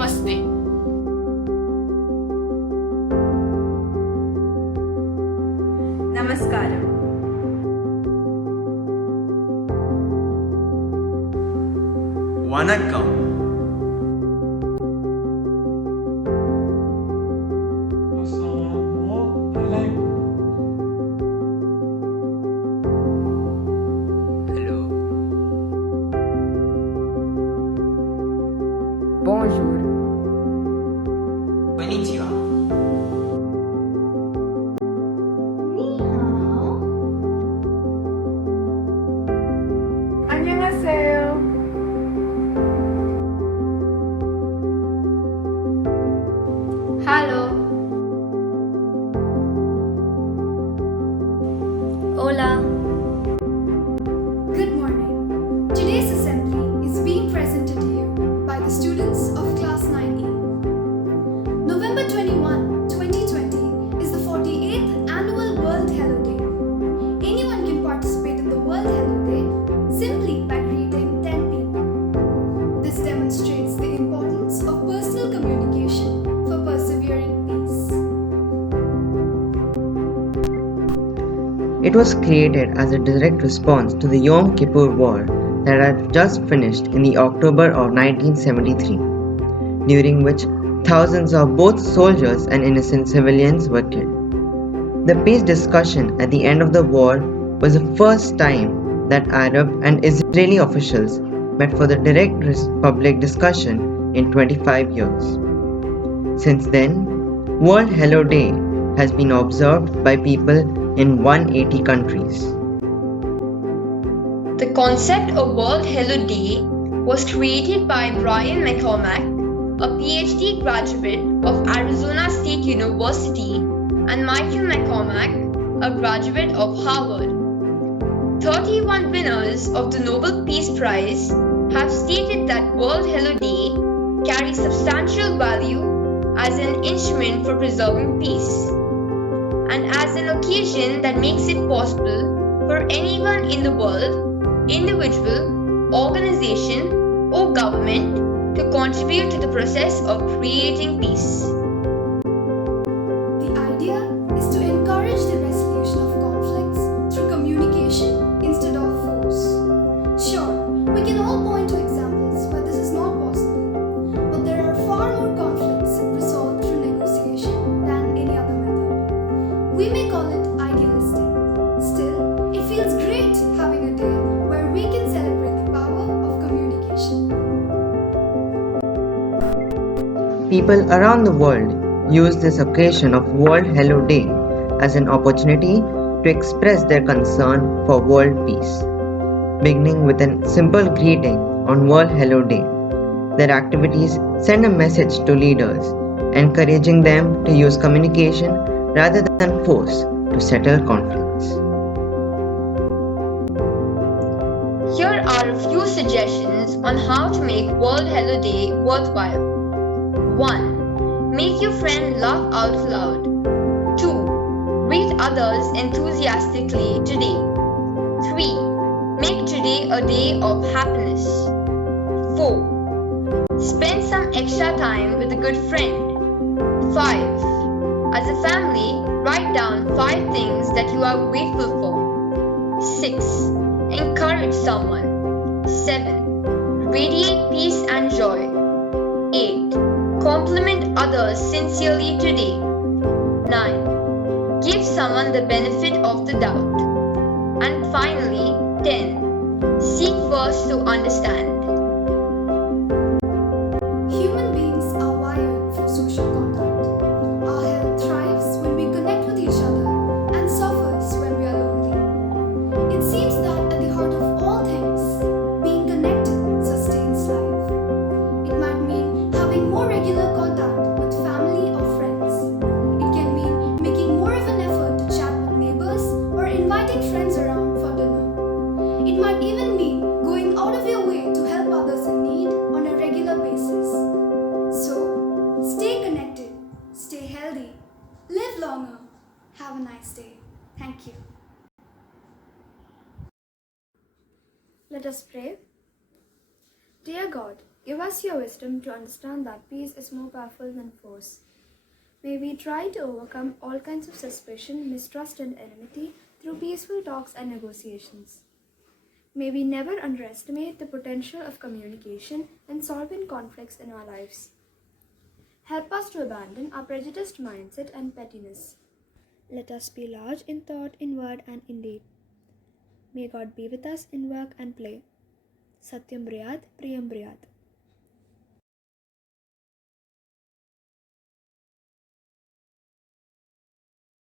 Namaste. Namaskaram. வணக்கம். Hello. Bonjour. Konnichiwa. 안녕하세요. Hello. Hola. Good morning. Today's assembly is being presented to you by the students of Class 9E. November 21, 2020 is the 48th Annual World Hello Day. Anyone can participate in the World Hello Day simply by greeting 10 people. This demonstrates the importance of personal communication for persevering peace. It was created as a direct response to the Yom Kippur War that had just finished in the October of 1973, during which thousands of both soldiers and innocent civilians were killed. The peace discussion at the end of the war was the first time that Arab and Israeli officials met for the direct public discussion in 25 years. Since then, World Hello Day has been observed by people in 180 countries. The concept of World Hello Day was created by Brian McCormack, a PhD graduate of Arizona State University, and Michael McCormack, a graduate of Harvard. 31 winners of the Nobel Peace Prize have stated that World Hello Day carries substantial value as an instrument for preserving peace, and as an occasion that makes it possible for anyone in the world, individual, organization, or government to contribute to the process of creating peace. The idea is to encourage the resolution of conflicts through communication instead of force. Sure, we can all point to examples where this is not possible, but there are far more conflicts resolved through negotiation than any other method. We may call it idealistic. Still, it feels great having a day where we can celebrate the power of communication. People around the world use this occasion of World Hello Day as an opportunity to express their concern for world peace. Beginning with a simple greeting on World Hello Day, their activities send a message to leaders, encouraging them to use communication rather than force to settle conflicts. Here are a few suggestions on how to make World Hello Day worthwhile. 1. Make your friend laugh out loud. 2. Greet others enthusiastically today. 3. Make today a day of happiness. 4. Spend some extra time with a good friend. 5. As a family, write down 5 things that you are grateful for. 6. Encourage someone. 7. Radiate peace and joy. 8. Compliment others sincerely today. 9. Give someone the benefit of the doubt. And finally, 10. Seek first to understand. Human beings are wired for social contact. Our health thrives when we connect with each other and suffers when we are lonely. It seems that at the heart of all things, being connected sustains life. It might mean having more regular contact with family or friends. It can mean making more of an effort to chat with neighbors or inviting friends around for dinner. It might even mean going out of your way to help others in need on a regular basis. So, stay connected, stay healthy, live longer. Have a nice day. Thank you. Let us pray. Dear God, give us your wisdom to understand that peace is more powerful than force. May we try to overcome all kinds of suspicion, mistrust, and enmity through peaceful talks and negotiations. May we never underestimate the potential of communication in solving conflicts in our lives. Help us to abandon our prejudiced mindset and pettiness. Let us be large in thought, in word, and in deed. May God be with us in work and play. Satyam Briyat, Priyam Briyat.